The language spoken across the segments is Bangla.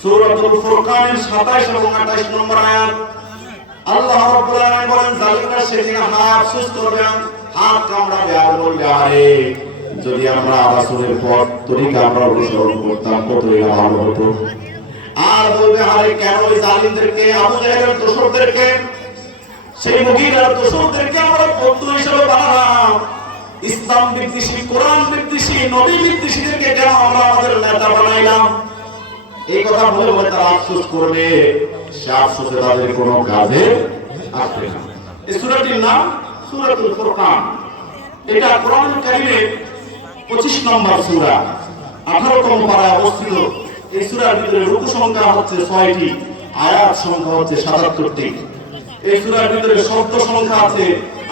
সূরাতুল ফুরকানের 27 এবং 28 নম্বর আয়াত। আল্লাহ রাব্বুল আলামিন বলেন, জালিমরা সেদিন হাত সুস্থ করবে, হাত কামড়াবে আর বলবে, আরে যদি আমরা রাসূলের পথ তরিকা আমরা অনুসরণ করতাম কতই ভালো হতো। আর বলবে, আরে কেন ওই জালিমদেরকে, আবু জাহেলের দোসরদেরকে, সেই মুগীরার দোসরদেরকে আমরা বন্ধু হিসেবে বানালাম, ইসলাম বিদ্বেষী, কোরআন বিদ্বেষী, নবী বিদ্বেষীদেরকে কেন আমরা আমাদের নেতা বানাইলাম। এই কথা বলে বলে তারা আফসোস করবে, সে আফসোসে তাদের কোনো কাজে আসবে না। এই সূরাটির নাম সূরাতুল ফুরকান। এটা কোরআনুল কারীমের 25 নম্বর সূরা, 18তম পারায় অবস্থিত। এই সূরার ভিতরে রুকু সংখ্যা হচ্ছে 6টি, আয়াত সংখ্যা হচ্ছে 77টি। এই সূরার ভিতরে শব্দ সংখ্যা আছে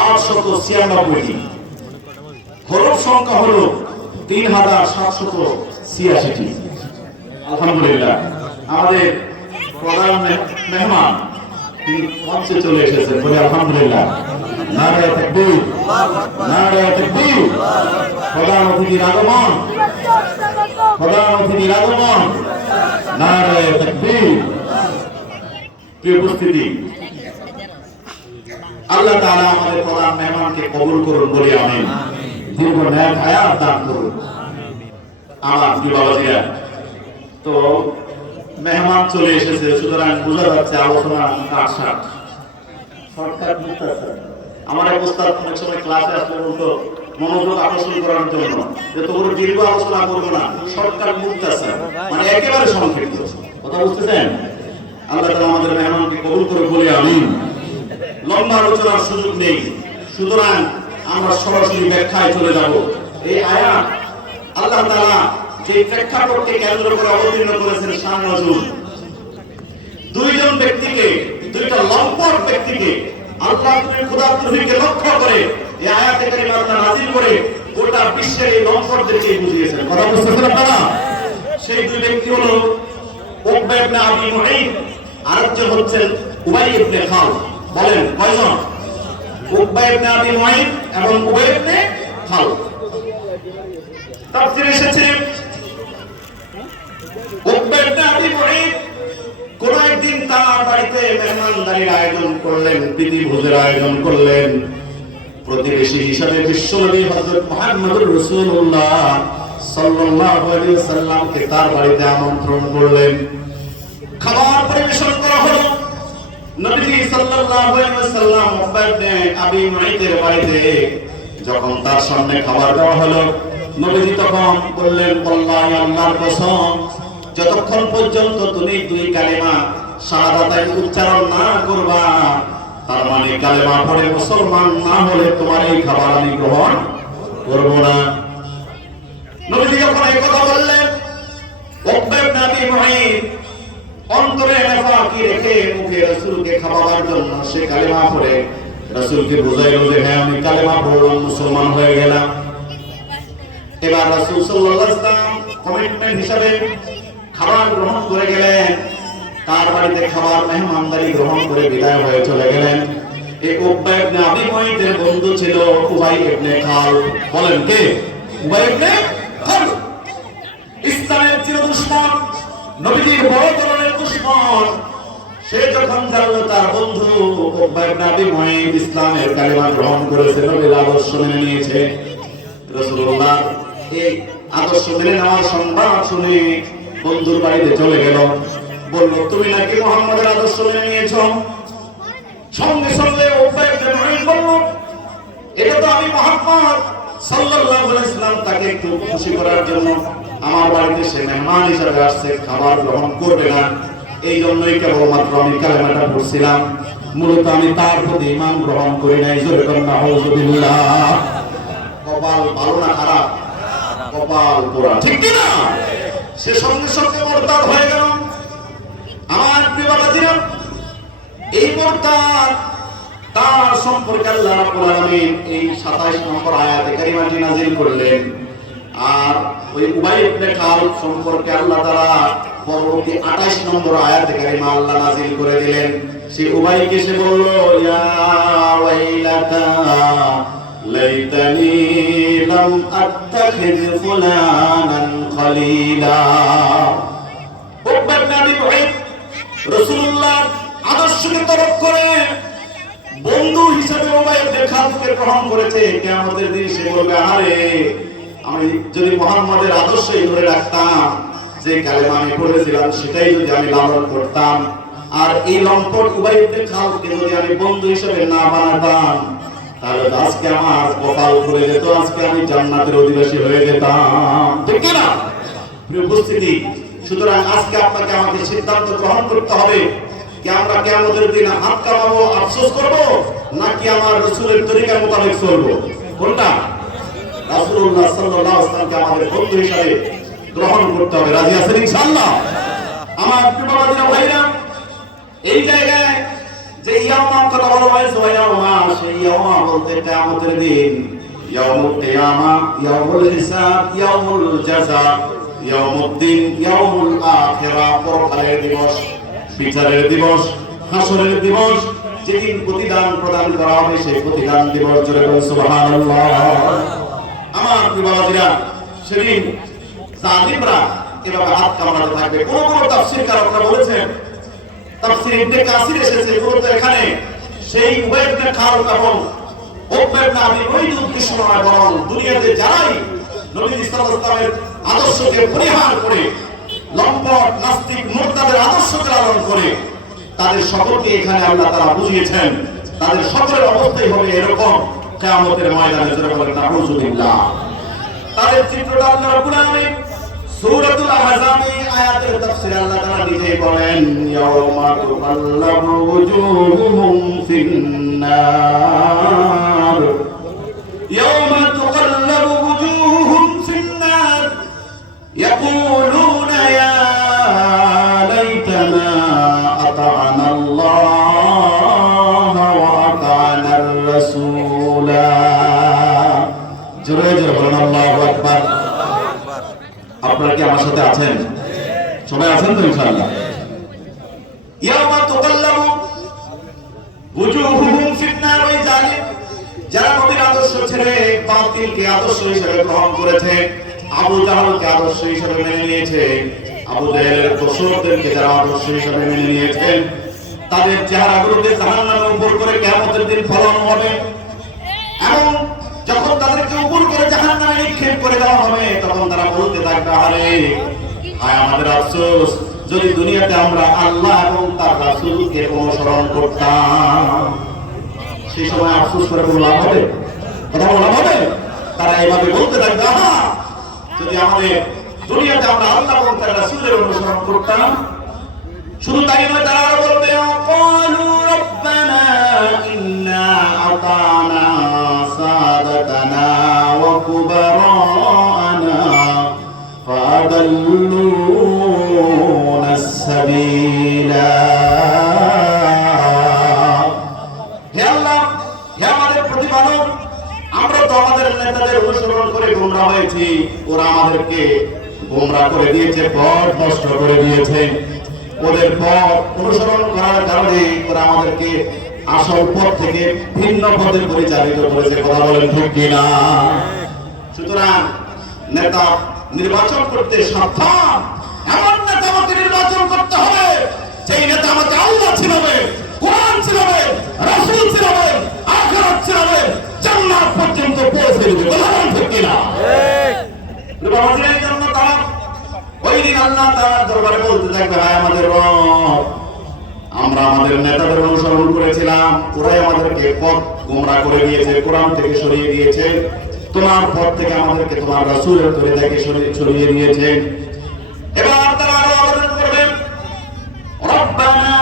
896টি, হরফ সংখ্যা হলো 3786টি। আলহামদুলিল্লাহ, আমাদের প্রধান মেহমান তিনি মঞ্চে চলে এসেছেন, বলে আলহামদুলিল্লাহ। নারে তাকবীর, নারে তাকবীর। প্রধান অতিথির আগমন, প্রধান অতিথির আগমন, নারে তাকবীর। প্রিয় উপস্থিতি, আল্লাহ তাআলা আমাদের প্রধান মেহমানকে কবুল করুন, বলি আমিন। দীর্ঘ নেক হায়াত দান করুন। আমার প্রিয় বাবাজিরা, তো মেহমান চলে এসেছে, সুতরাং বোঝা যাচ্ছে আলোচনা কাটছাট, শর্টকাট মুক্তাসার। আমার এক ওস্তাদ অনেক সময় ক্লাসে আসলে বলতো মনোযোগ আকর্ষণ করার জন্য যে তোমরা দীর্ঘ আলোচনা করবো না, শর্টকাট মুক্তাসার, মানে একেবারে সংক্ষিপ্ত। কথা বুঝতেছেন? আল্লাহ তাআলা আমাদের মেহমানকে কবুল করে, বলি আমিন। লম্বা আলোচনার সুযোগ নেই, সুতরাং আমরা সরাসরি ব্যাখ্যায় চলে যাব। এই আয়াত আল্লাহ তাআলা যে প্রেক্ষাপটকে কেন্দ্র করে অবতীর্ণ করেছেন, শান নজুল। দুইজন ব্যক্তিকে, দুইটা লম্পট ব্যক্তিকে আল্লাহ খোদার তৌফিককে লক্ষ্য করে এই আয়াতে কারিমা আল্লাহ নাযিল করে গোটা বিশ্বের এই লম্পটদেরকে বুঝিয়েছেন। কথা বুঝতেছেন আপনারা? সেই দুই ব্যক্তি হলো উকবা ইবনে আবি মুঈত, আরেকজন হচ্ছেন উবাই ইবনে খালদ। বলেন কয়জন? উকবা ইবনে আবি মুঈত এবং উবাই ইবনে খালদ। তাফসীরে এসেছে উকবা ইবনে আবি মুঈত কোন একদিন তার বাড়িতে মেহমানদারির আয়োজন করলেন, প্রীতি ভোজের আয়োজন করলেন। প্রতিবেশী হিসাবে বিশ্বনবী হযরত মুহাম্মদুর রাসূলুল্লাহ সাল্লাল্লাহু আলাইহি ওয়াসাল্লামকে তার বাড়িতে আমন্ত্রণ করলেন। খাবার পরিবেশন করা হলো। নবীজি সাল্লাল্লাহু আলাইহি ওয়াসাল্লাম উকবা ইবনে আবি মুঈতের বাড়িতে যখন তার সামনে খাবার দেওয়া হলো, নবীজি তখন বললেন, আল্লাহ, আল্লাহর কসম, যতক্ষণ পর্যন্ত তুমি দুই কালেমা শাহাদাতাইন উচ্চারণ না করবা, তার মানে কালেমা পড়ে মুসলমান না হলে তোমার এই খাবার আমি গ্রহণ করব না। নবীজি যখন এই কথা বললেন, উকবা ইবনে আবি মুঈত অন্তরে নেফাকি রেখে মুখে রাসূলকে খাওয়াবার জন্য সে কালেমা পড়ে রাসূলকে বুঝাইলো যে হ্যাঁ, আমি কালেমা পড়লাম, মুসলমান হয়ে গেলাম। এবার রাসূল সাল্লাল্লাহু আলাইহি ওয়াসাল্লাম কমিটমেন্ট হিসাবে খাবার গ্রহণ করে গেলেন। তার বাড়িতে খাবার মেহমানদারি গ্রহণ করে বিদায় হয়ে চলে গেলেন। এই উকবা ইবনে আবি মুঈতের বন্ধু ছিল উবাই ইবনে খালদ। বলেন কে? উবাই ইবনে খালদ, ইসলামের চির দুশমন, নবীজির বড় ধরনের দুশমন। সে যখন জানলো তার বন্ধু উকবা ইবনে আবি মুঈত ইসলামের কালেমা গ্রহণ করেছে, নবীর আদর্শ মেনে নিয়েছে, রাসূলুল্লাহ এই আদর্শ মেনে নেওয়ার সংবাদ শুনে বন্ধুর বাড়িতে চলে গেল। বলল, তুমি নাকি মুহাম্মদের আদর্শ মেনে নিয়েছ? সঙ্গে সঙ্গে উকবা ইবনে মুঈত বলল, এটা তো আমি মুহাম্মদ সাল্লাল্লাহু আলাইহি ওয়াসাল্লাম তাকে একটু খুশি করার জন্য আমার বাড়িতে সে মেহমান হিসেবে আসছে, খাবার গ্রহণ করবে না, এই জন্যই কেবলমাত্র আমি কালেমাটা পড়ছিলাম। মূলত আমি তার প্রতি ঈমান গ্রহণ করি নাই। জোরে বলেন নাউযুবিল্লাহ। কপাল ভালো না খারাপ? কপাল পোড়া, ঠিক কি না? সে সঙ্গে সঙ্গে মুরতাদ হয়ে গেল। আমার প্রিয় বাবাজিরা, এই মুরতাদ তার সম্পর্কে আল্লাহ রাব্বুল আলামিন এই 27 নম্বর আয়াতে কারিমাটি নাযিল করলেন। আর ওই উবাই ইবনে খালদ সম্পর্কে আল্লাহ তাআলা পরবর্তী 28 নম্বর আয়াতে কারিমা আল্লাহ নাযিল করে দিলেন। সেই উবাইকে সে বলল, ইয়া ওয়াইলাতা লাইতানি লাম আত্তাখিয ফুলানান খলিলা। রাসূলুল্লাহ আদর্শকে তরক করে বন্ধু হিসেবে উবাই ইবনে খালদকে গ্রহণ করেছে। কিয়ামতের দিন সে বলবে, আরে আমি যদি মুহাম্মাদের আদর্শই ধরে রাখতাম, যে কালেমা আমি পড়েছিলাম সেটাই যদি আমি লালন করতাম, আর এই লম্পট উবাই ইবনে খালদকে যদি আমি বন্ধু হিসেবে না বানাতাম, তাহলে আজকে আমার কপাল খুলে যেত, আজকে আমি জান্নাতের অধিবাসী হয়ে যেতাম। ঠিক কি না প্রিয় উপস্থিতি? সুতরাং আজকে আপনাকে আমাকে সিদ্ধান্ত গ্রহণ করতে হবে কি আমরা কিয়ামতের দিন হাত কামাবো, আফসোস করব, নাকি আমার রাসূলের তরিকা মোতাবেক চলবো? কোনটা? রাসূলুল্লাহ সাল্লাল্লাহু আলাইহি ওয়াসাল্লামকে আমাদের বন্ধু হিসেবে গ্রহণ করতে হবে। রাজি আছেন ইনশাআল্লাহ? আমার প্রিয় বাবাজিরা ভাইরা, এই জায়গায় যে ইয়াউমা কথা বলা হয়েছে, ইয়াউমা, সেই ইয়াউমা বলতে কিয়ামতের দিন, ইয়াউমুল কিয়ামা, ইয়াউমুল হিসাব, ইয়াউমুল জাযা, ইয়াউমুদ্দিন, ইয়াউমুল আখিরা, পরকালের দিবস, বিচারের দিবস, হাসরের দিবস, যেদিন প্রতিদান প্রদান করা হবে সেই প্রতিদান দিবস। জোরে বলুন সুবহানাল্লাহ। আমার প্রিয় বাবাজিরা, সেদিন জালিমরা এভাবে হাত কামড়াতে থাকবে। কোন কোন তাফসীর কারকরা বলেছেন, তাফসীর ইবনে কাসির এসেছে মূলত এখানে সেই উবাই ইবনে খালদ এবং উকবা ইবনে আবি মুঈত উদ্দেশ্য নয়, বরং দুনিয়াতে যারাই নবী সাল্লাল্লাহু আলাইহি ওয়াসাল্লামের আদর্শকে পরিহার করে লম্পট নাস্তিক মুরতাদের আদর্শকে লালন করে তাদের সকলকে এখানে আল্লাহ তাআলা বুঝিয়েছেন, তাদের সকলের অবস্থাই হবে এরকম কিয়ামতের ময়দানে। যারা বলেন নাউযুবিল্লাহ। তাদের চিত্রটা আল্লাহ রাব্বুল আলামিন সূরাতুল আহজাব আয়াতের তাফসীরে আল্লাহ তাআলা নিজেই বলেন, ইয়াউমা তুকাল্লাবু ওয়ুজুহুহুম ফিন্নার, ইয়াউমা তুকাল্লাবু ওয়ুজুহুহুম ফিন্নার ইয়াকুলুনা ইয়া লাইতানা আতা'না আল্লাহ ওয়া আতা'না আর-রাসূলা। জোরে জোরে বলেন আল্লাহু আকবার। আপনারা কি আমার সাথে আছেন? সবাই আছেন তো ইনশাআল্লাহ? ইয়াউমা তুকাল্লাবু ওয়ুজুহুহুম ফিন্নার, ওই জালিম যারা নবীর আদর্শ ছেড়ে বাতিলকে আদর্শ হিসেবে গ্রহণ করেছে, আবু জাহলকে আদর্শ হিসেবে মেনে নিয়েছে, আবু জাহেলের দোসরদেরকে যারা আদর্শ হিসেবে মেনে নিয়েছেন, তাদের চেহারাগুলোকে জাহান্নামের উপর করে কিয়ামতের দিন ফলানো হবে। এবং যখন তাদেরকে উপর করে জাহান্নামে নিক্ষেপ করে দেওয়া হবে, তখন তারা বলতে থাকবে, আরে হায় আমাদের আফসোস, যদি দুনিয়াতে আমরা আল্লাহ এবং তার রাসূলকে অনুসরণ করতাম। সেই সময় আফসোস করে কোনো লাভ হবে? কথা বলা হবে? তারা এইভাবে বলতে থাকবে, আহা যদি আমাদের দুনিয়াতে আমরা আল্লাহ এবং তার রাসূলের অনুসরণ করতাম। শুধু তাই নয়, তারা আরো বলবে, ক্বালু রাব্বানা ইন্না আতানা সাদাতানা ওয়া কুবারানা ফাদাল্লুনা সাবিলা। হে আল্লাহ, হে আমাদের প্রতিপালক, আমরা তো আমাদের নেতাদের অনুসরণ করে গোমরা হয়েছি, ওরা আমাদেরকে গোমরা করে দিয়েছে, পথ নষ্ট করে দিয়েছে। ওদের পথ অনুসরণ করার কারণে ওরা আমাদেরকে আসল পথ থেকে ভিন্ন পথে পরিচালিত করেছে। কথা বলেন ঠিক কিনা? সুতরাং নেতা নির্বাচন করতে সাবধান। এমন নেতা আমাকে নির্বাচন করতে হবে যেই নেতা আমাকে আল্লাহ চিনাবে, কোরআন চিনাবে, রাসূল চিনাবে, আখিরাত চিনাবে, জান্নাত পর্যন্ত পৌঁছে দিবে। কথা বলেন ঠিক কিনা? ঠিক। জন্য তারা ওই দিন আল্লাহ তাআলার দরবারে বলতে থাকবে, হায় আমাদের রব, আমরা আমাদের নেতাদের অনুসরণ করেছিলাম, ওরাই আমাদেরকে পথ গোমরা করে দিয়েছে, কোরআন থেকে সরিয়ে দিয়েছে, তোমার পথ থেকে আমাদেরকে তোমার রাসূলের তরিকাকে সরিয়ে দিয়েছে। এবার তারা আরো আবেদন করবে, রব্বানা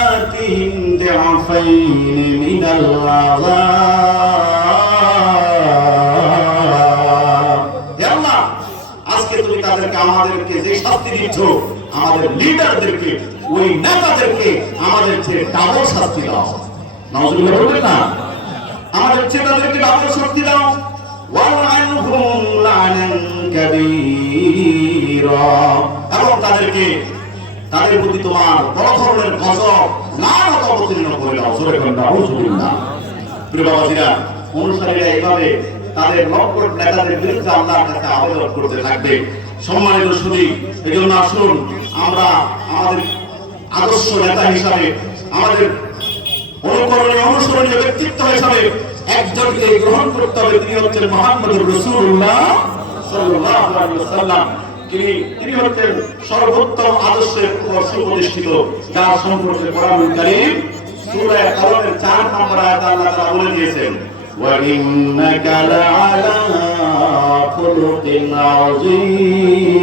আতিহিম দিআফাইন মিনাল আযাব। হে আল্লাহ, আজকে তুমি তাদেরকে আমাদেরকে যে শাস্তি দিচ্ছ, আমাদের লিডারদেরকে, ওই নেতাদেরকে আমাদের চেয়ে ডাবল শাস্তি দাও। নাউযুবিল্লাহ বলবেন না? আমাদের চেয়ে তাদেরকে ডাবল শাস্তি দাও। ওয়ালআনহুম লা'নান কাবীরা, এবং তাদেরকে তাদের প্রতি তোমার বড় ধরনের গজব লানত অবতীর্ণ করে দাও। জোরে বলেন নাউযুবিল্লাহ। প্রিয় বাবাজিরা, অনুসারীরা এইভাবে তাদের লক্ষ্য নেতাদের বিরুদ্ধে আল্লাহর কাছে আবেদন করতে থাকবে। সম্মানিত সুধী, এজন্য আসুন আমরা আমাদের আদর্শ নেতা হিসাবে, আমাদের অনুকরণীয় অনুসরণীয় ব্যক্তিত্ব হিসাবে একজনকে গ্রহণ করতে হবে। তিনি হচ্ছেন মুহাম্মদুর রাসূলুল্লাহ সাল্লাল্লাহু আলাইহি ওয়াসাল্লাম। তিনি হচ্ছেন সর্বোত্তম আদর্শের উপর সুপ্রতিষ্ঠিত, যার সম্পর্কে কোরআনুল কারীম সূরা কালামের 4 নম্বর আয়াতে আল্লাহ তাআলা বলে দিয়েছেন, ওয়া ইন্নাকা লাআলা খুলুকিন আযীম।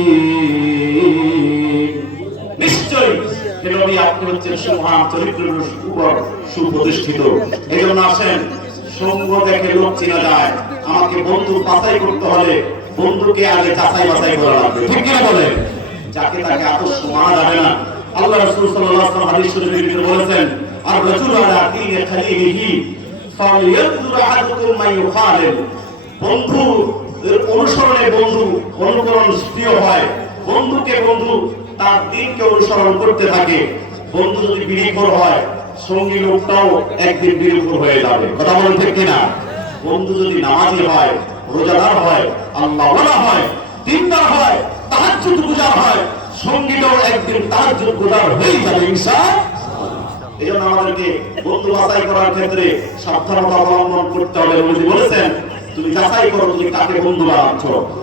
নিশ্চয়ই হে নবী, আপনি হচ্ছেন সুমহান চরিত্রের উপর সুপ্রতিষ্ঠিত। এজন্য আসেন, সঙ্গ দেখে লোক চেনা যায়। আমাকে বন্ধু বাছাই করতে হলে বন্ধুকে আগে যাচাই বাছাই করা লাগবে, ঠিক কিনা বলেন? যাকে তাকে আদর্শ মানা যাবে না। আল্লাহ রাসূল সাল্লাল্লাহু আলাইহি ওয়াসাল্লাম হাদিস শরীফের ভিতরে বলেছেন, আর রাজুলু আলা দীনি খালিলিহি ফালইয়ানজুর আহাদুকুম মান ইউখালিল। বন্ধু অনুসরণে বন্ধু অনুকরণ প্রিয় হয়। বন্ধুকে বন্ধু তার দিনকে অনুসরণ করতে থাকে। বন্ধু যদি বিড়িখোর হয়, সঙ্গী লোকটাও একদিন বিড়িখোর হয়ে যাবে, কথা বলেন ঠিক কিনা? বন্ধু যদি নামাজি হয়, রোজাদার হয়, আল্লাহওয়ালা হয়, দিনদার হয়, তাহাজ্জুদ গুজার হয়, সঙ্গীটাও একদিন তাহাজ্জুদ গুজার হয়ে যাবে ইনশাআল্লাহ। এই জন্য আমাদেরকে বন্ধু বাছাই করার ক্ষেত্রে সাবধানতা অবলম্বন করতে হবে। নবীজি বলেছেন, তুমি যাচাই করো তুমি কাকে বন্ধু বানাচ্ছ।